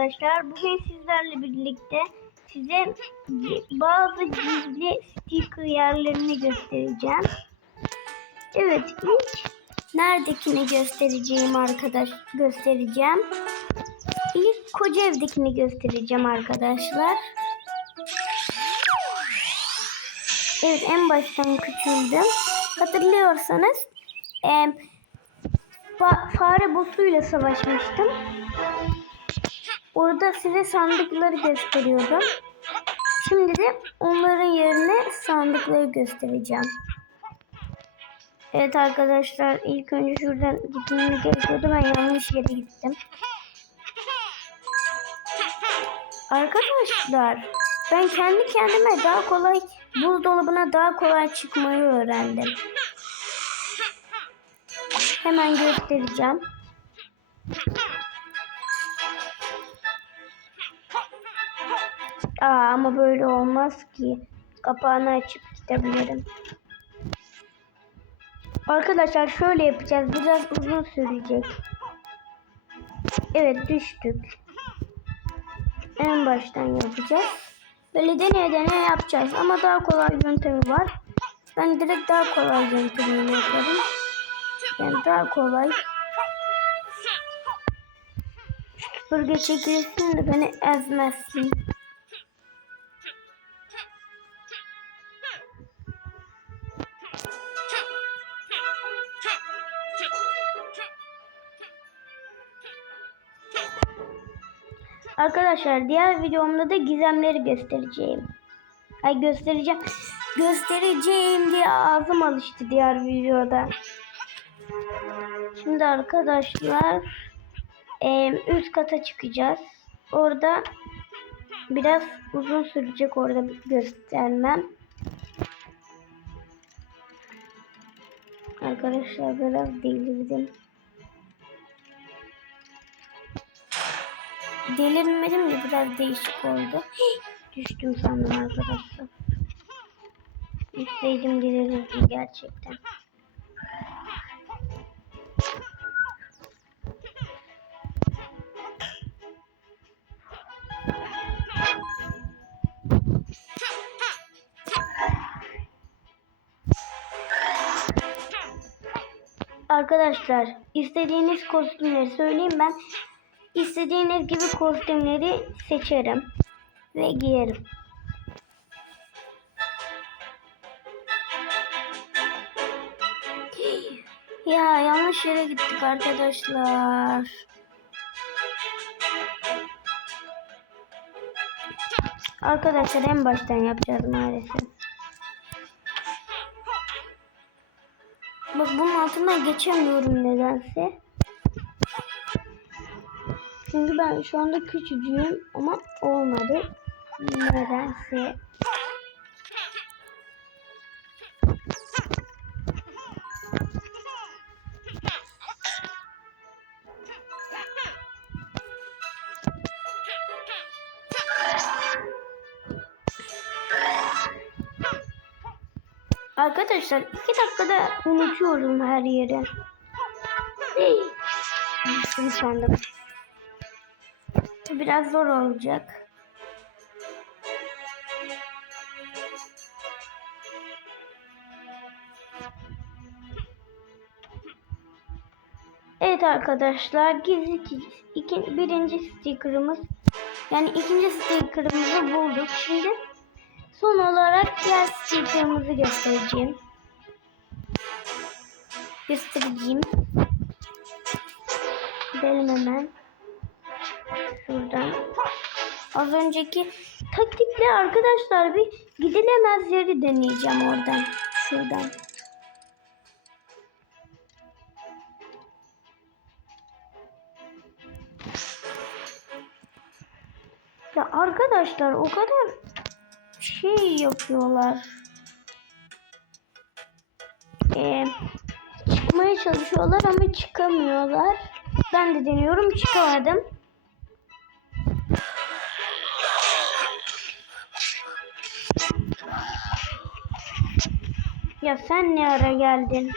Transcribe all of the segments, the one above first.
Arkadaşlar bugün sizlerle birlikte size bazı gizli sticker yerlerini göstereceğim. Evet ilk neredekini göstereceğim arkadaş göstereceğim. İlk koca evdekini göstereceğim arkadaşlar. Evet en baştan küçüldüm. Hatırlıyorsanız fa- fare bossuyla savaşmıştım. Orada size sandıkları gösteriyordum. Şimdi de onların yerine sandıkları göstereceğim. Evet arkadaşlar ilk önce şuradan gitmem gerekiyordu. Ben yanlış yere gittim. Arkadaşlar ben kendi kendime daha kolay buzdolabına daha kolay çıkmayı öğrendim. Hemen göstereceğim. Aa, ama böyle olmaz ki. Kapağını açıp gidebilirim. Arkadaşlar şöyle yapacağız. Biraz uzun sürecek. Evet düştük. En baştan yapacağız. Böyle deneye deneye yapacağız. Ama daha kolay yöntemi var. Ben direkt daha kolay yöntemini yaparım. Yani daha kolay. Süpürge çekilsin de beni ezmezsin. Arkadaşlar diğer videomda da gizemleri göstereceğim. Ay göstereceğim. Göstereceğim diye ağzım alıştı diğer videoda. Şimdi arkadaşlar üst kata çıkacağız. Orada biraz uzun sürecek orada göstermem. Arkadaşlar biraz delirdim. Delirmedim de biraz değişik oldu. Düştüm sandım arkadaşlar. Düşseydim delirirdim gerçekten. Arkadaşlar istediğiniz kostümleri söyleyeyim ben. İstediğiniz gibi kostümleri seçerim ve giyerim. Ya yanlış yere gittik arkadaşlar. Arkadaşlar en baştan yapacağız maalesef. Bak bunun altından geçemiyorum nedense. Çünkü ben şu anda küçücüğüm ama olmadı. Nedense. Arkadaşlar iki dakikada unutuyorum her yeri. Düştüm sandım. Biraz zor olacak. Evet arkadaşlar gizli iki, birinci sticker'ımız yani ikinci sticker'ımızı bulduk. Şimdi son olarak diğer sticker'ımızı göstereceğim. Göstereceğim. Gidelim hemen. Şuradan. Az önceki taktikle arkadaşlar bir gidilemez yeri deneyeceğim oradan. Şuradan. Ya arkadaşlar o kadar şey yapıyorlar. Ee, çıkmaya çalışıyorlar ama çıkamıyorlar. Ben de deniyorum çıkamadım. Ya sen ne ara geldin?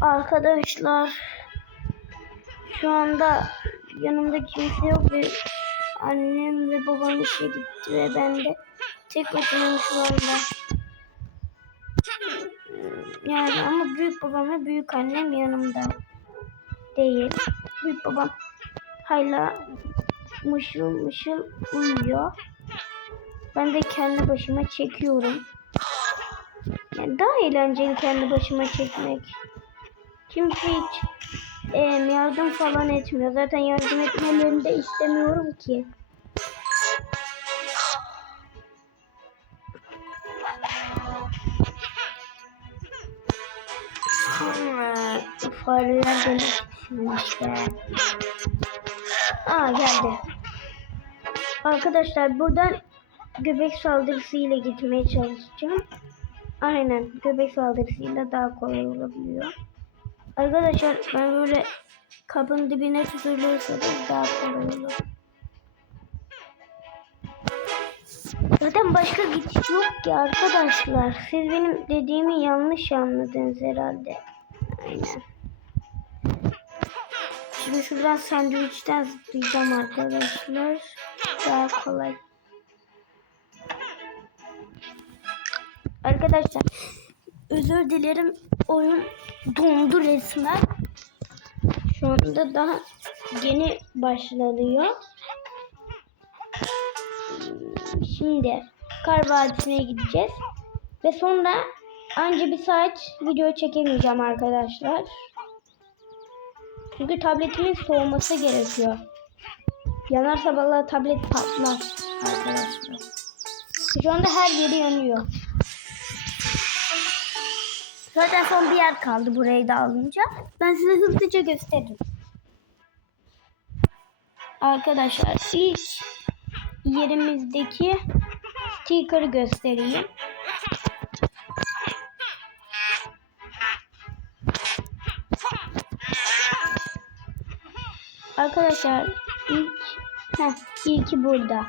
Arkadaşlar şu anda yanımda kimse yok ve annem ve babam işe gitti ve ben de tek başımayım şu anda. Yani ama büyük babam ve büyük annem yanımda değil. Büyük babam hala mışıl mışıl uyuyor. Ben de kendi başıma çekiyorum. Yani daha eğlenceli kendi başıma çekmek. Kimse hiç e, yardım falan etmiyor. Zaten yardım etmelerini de istemiyorum ki. Fareler demek işte. Aa geldi. Arkadaşlar buradan göbek saldırısıyla gitmeye çalışacağım. Aynen göbek saldırısıyla daha kolay olabiliyor. Arkadaşlar ben böyle kapın dibine tutulursanız daha kolay olur. Zaten başka geçiş yok ki arkadaşlar. Siz benim dediğimi yanlış anladınız herhalde. Aynen. Şimdi şuradan sandviçten zıplayacağım arkadaşlar. Daha kolay. Arkadaşlar özür dilerim oyun dondu resmen. Şu anda daha yeni başlanıyor. Şimdi Kar Vadisi'ne gideceğiz. Ve sonra anca bir saat video çekemeyeceğim arkadaşlar. Çünkü tabletimin soğuması gerekiyor. Yanarsa vallahi tablet patlar arkadaşlar. Şu anda her yeri yanıyor. Zaten son bir yer kaldı burayı da alınca. Ben size hızlıca gösteririm. Arkadaşlar ilk yerimizdeki sticker'ı göstereyim. Arkadaşlar ilk heh, ilki burada.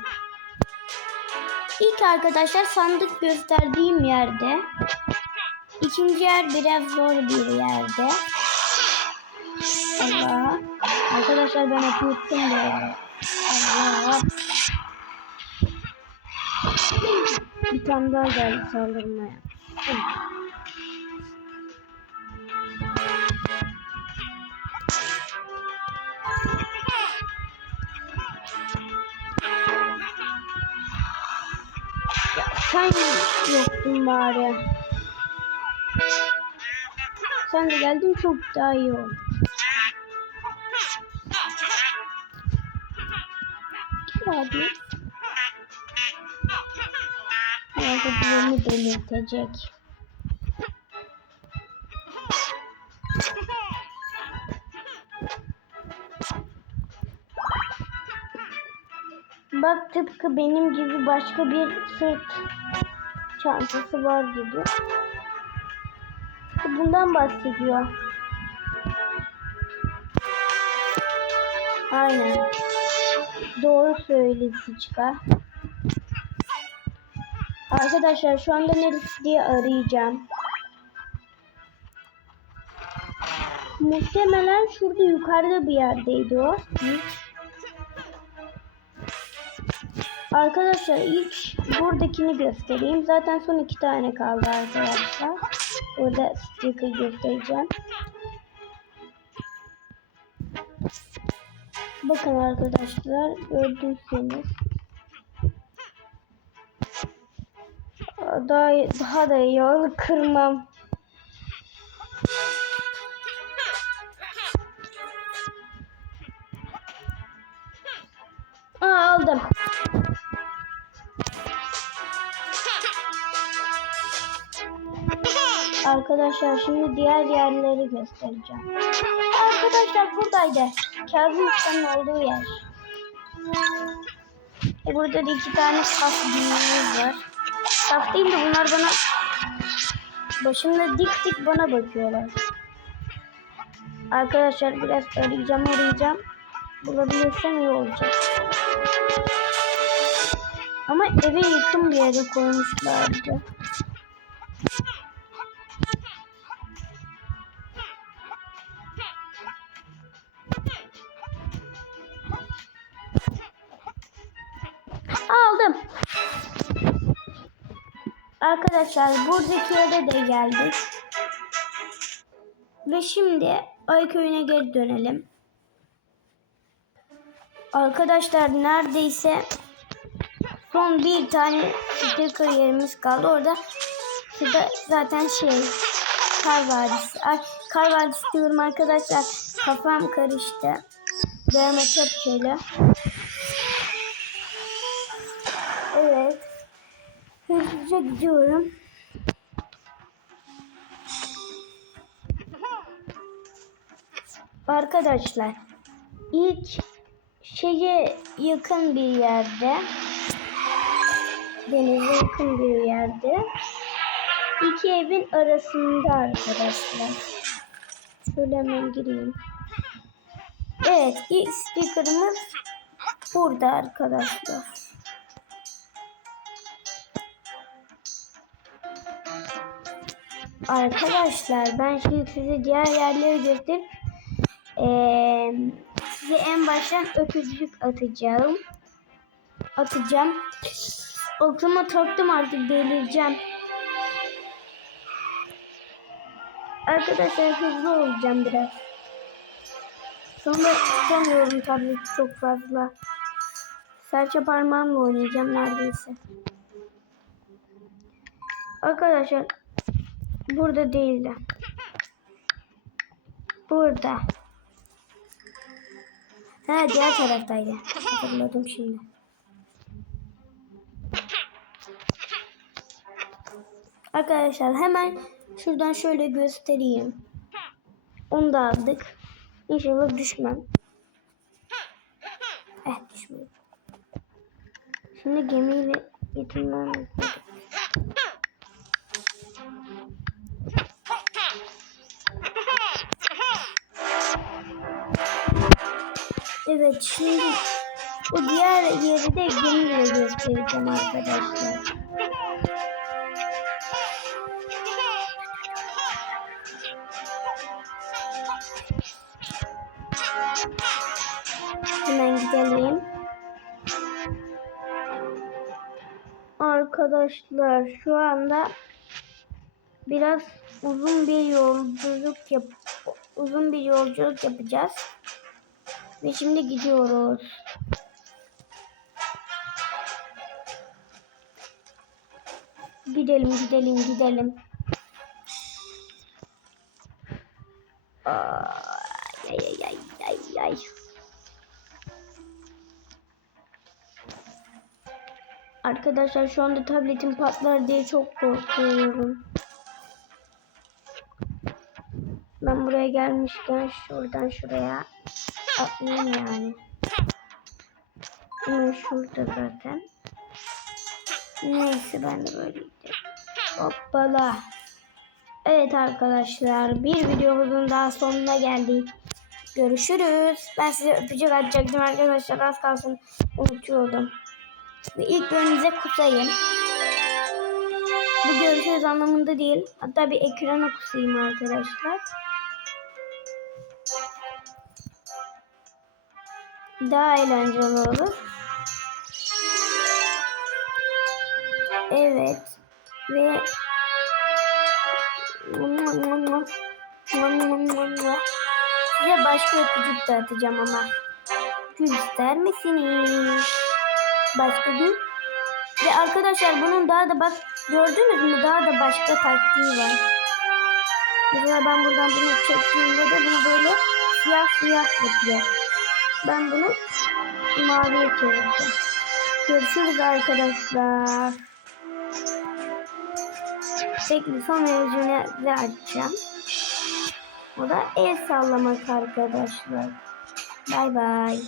İlk arkadaşlar sandık gösterdiğim yerde. İkinci yer biraz zor bir yerde. Allah. Arkadaşlar ben hep unuttum böyle. Allah. Bir tane daha geldi saldırmaya. Sen yoktun bari. Sen de geldin çok daha iyi oldu. Gel abi. Ayakkabılarını delirtecek. Bak tıpkı benim gibi başka bir sırt çantası var gibi. Bundan bahsediyor. Aynen. Doğru söyledi çıkar. Arkadaşlar şu anda neresi diye arayacağım. Muhtemelen şurada yukarıda bir yerdeydi o. Arkadaşlar ilk buradakini göstereyim. Zaten son iki tane kaldı arkadaşlar. Burada sticker göstereceğim. Bakın arkadaşlar gördüyseniz. Daha, daha da iyi olur kırmam. Arkadaşlar şimdi diğer yerleri göstereceğim. Arkadaşlar buradaydı. Kazım Usta'nın olduğu yer. E burada da iki tane saf düğümümüz var. Saf değil de bunlar bana başımda dik dik bana bakıyorlar. Arkadaşlar biraz arayacağım arayacağım. Bulabilirsem iyi olacak. Ama eve yakın bir yere koymuşlardı. Arkadaşlar buradaki yere de geldik. Ve şimdi Ay köyüne geri dönelim. Arkadaşlar neredeyse son bir tane sticker yerimiz kaldı. Orada şurada zaten şey kar vadisi. Ay, kar vadisi diyorum arkadaşlar. Kafam karıştı. Derme kepçeyle. Evet. Hızlıca gidiyorum. Arkadaşlar ilk şeye yakın bir yerde denize yakın bir yerde iki evin arasında arkadaşlar. Şöyle hemen gireyim. Evet ilk stickerımız burada arkadaşlar. Arkadaşlar ben şimdi size diğer yerleri gösterip eee, size en baştan öpücük atacağım. Atacağım. Okuma taktım artık delireceğim. Arkadaşlar hızlı olacağım biraz. Sonra tutamıyorum tabii çok fazla. Serçe parmağımla oynayacağım neredeyse. Arkadaşlar burada değildi. Burada. Ha diğer taraftaydı. Hatırladım şimdi. Arkadaşlar hemen şuradan şöyle göstereyim. Onu da aldık. İnşallah düşmem. Eh düşmüyor. Şimdi gemiyle getirmem Evet şimdi o diğer yeri de gemiyle göstereceğim arkadaşlar. Hemen gidelim. Arkadaşlar şu anda biraz uzun bir yolculuk yap uzun bir yolculuk yapacağız. Ve şimdi gidiyoruz. Gidelim gidelim gidelim. Ay ay ay ay ay. Arkadaşlar şu anda tabletim patlar diye çok korkuyorum. Buraya gelmişken şuradan şuraya atlayayım yani. Hemen şurada zaten. Neyse ben de böyle gidelim. Hoppala. Evet arkadaşlar bir videomuzun daha sonuna geldik. Görüşürüz. Ben size öpücük atacaktım arkadaşlar az kalsın unutuyordum. Ve ilk bölümümüze kusayım. Bu görüşürüz anlamında değil. Hatta bir ekrana kusayım arkadaşlar. Daha eğlenceli olur. Evet. Ve size başka öpücük de atacağım ama. Gül ister misiniz? Başka gün. Ve arkadaşlar bunun daha da bak gördünüz mü daha da başka taktiği var. Mesela ben buradan bunu çektiğimde de bunu böyle siyah siyah yapıyor. Ben bunu maviye çevireceğim. Görüşürüz arkadaşlar. Tekli son size açacağım. O da el sallamak arkadaşlar. Bay bay.